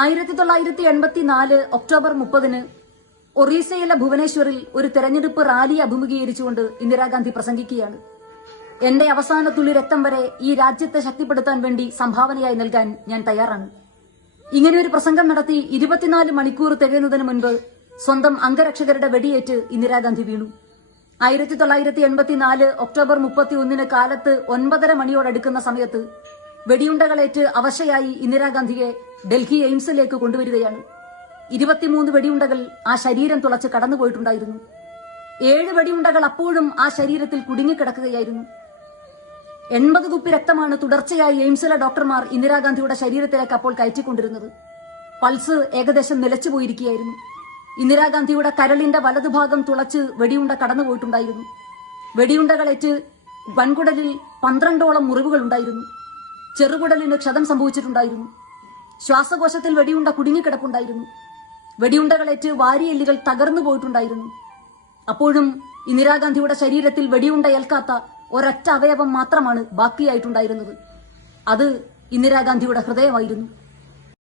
ആയിരത്തി തൊള്ളായിരത്തി എൺപത്തിനാല് ഒക്ടോബർ മുപ്പതിന് ഒറീസയിലെ ഭുവനേശ്വറിൽ ഒരു തെരഞ്ഞെടുപ്പ് റാലി അഭിമുഖീകരിച്ചുകൊണ്ട് ഇന്ദിരാഗാന്ധി പ്രസംഗിക്കുകയാണ്. എന്റെ അവസാന തുള്ളി രക്തം വരെ ഈ രാജ്യത്തെ ശക്തിപ്പെടുത്താൻ വേണ്ടി സംഭാവനയായി നൽകാൻ ഞാൻ തയ്യാറാണ്. ഇങ്ങനെ ഒരു പ്രസംഗം നടത്തി ഇരുപത്തിനാല് മണിക്കൂർ തികയുന്നതിന് മുൻപ് സ്വന്തം അംഗരക്ഷകരുടെ വെടിയേറ്റ് ഇന്ദിരാഗാന്ധി വീണു. ആയിരത്തി തൊള്ളായിരത്തി എൺപത്തിനാല് ഒക്ടോബർ മുപ്പത്തി ഒന്നിന് കാലത്ത് ഒൻപതര മണിയോടടുക്കുന്ന സമയത്ത് വെടിയുണ്ടകളേറ്റ് അവശയായി ഇന്ദിരാഗാന്ധിയെ ഡൽഹി എയിംസിലേക്ക് കൊണ്ടുവരികയാണ്. ഇരുപത്തിമൂന്ന് വെടിയുണ്ടകൾ ആ ശരീരം തുളച്ച് കടന്നുപോയിട്ടുണ്ടായിരുന്നു. ഏഴ് വെടിയുണ്ടകൾ അപ്പോഴും ആ ശരീരത്തിൽ കുടുങ്ങിക്കിടക്കുകയായിരുന്നു. എൺപത് കുപ്പി രക്തമാണ് തുടർച്ചയായി എയിംസിലെ ഡോക്ടർമാർ ഇന്ദിരാഗാന്ധിയുടെ ശരീരത്തിലേക്ക് അപ്പോൾ കയറ്റിക്കൊണ്ടിരുന്നത്. പൾസ് ഏകദേശം നിലച്ചുപോയിരിക്കുകയായിരുന്നു ഇന്ദിരാഗാന്ധിയുടെ കരളിന്റെ വലതുഭാഗം തുളച്ച് വെടിയുണ്ട കടന്നുപോയിട്ടുണ്ടായിരുന്നു. വെടിയുണ്ടകളേറ്റ് വൻകുടലിൽ പന്ത്രണ്ടോളം മുറിവുകൾ ഉണ്ടായിരുന്നു ചെറുകുടലിന് ക്ഷതം സംഭവിച്ചിട്ടുണ്ടായിരുന്നു. ശ്വാസകോശത്തിൽ വെടിയുണ്ട കുടുങ്ങിക്കിടപ്പുണ്ടായിരുന്നു. വെടിയുണ്ടകളേറ്റ് വാരിയെല്ലുകൾ തകർന്നു പോയിട്ടുണ്ടായിരുന്നു. അപ്പോഴും ഇന്ദിരാഗാന്ധിയുടെ ശരീരത്തിൽ വെടിയുണ്ട ഏൽക്കാത്ത ഒരൊറ്റ അവയവം മാത്രമാണ് ബാക്കിയായിട്ടുണ്ടായിരുന്നത്. അത് ഇന്ദിരാഗാന്ധിയുടെ ഹൃദയമായിരുന്നു.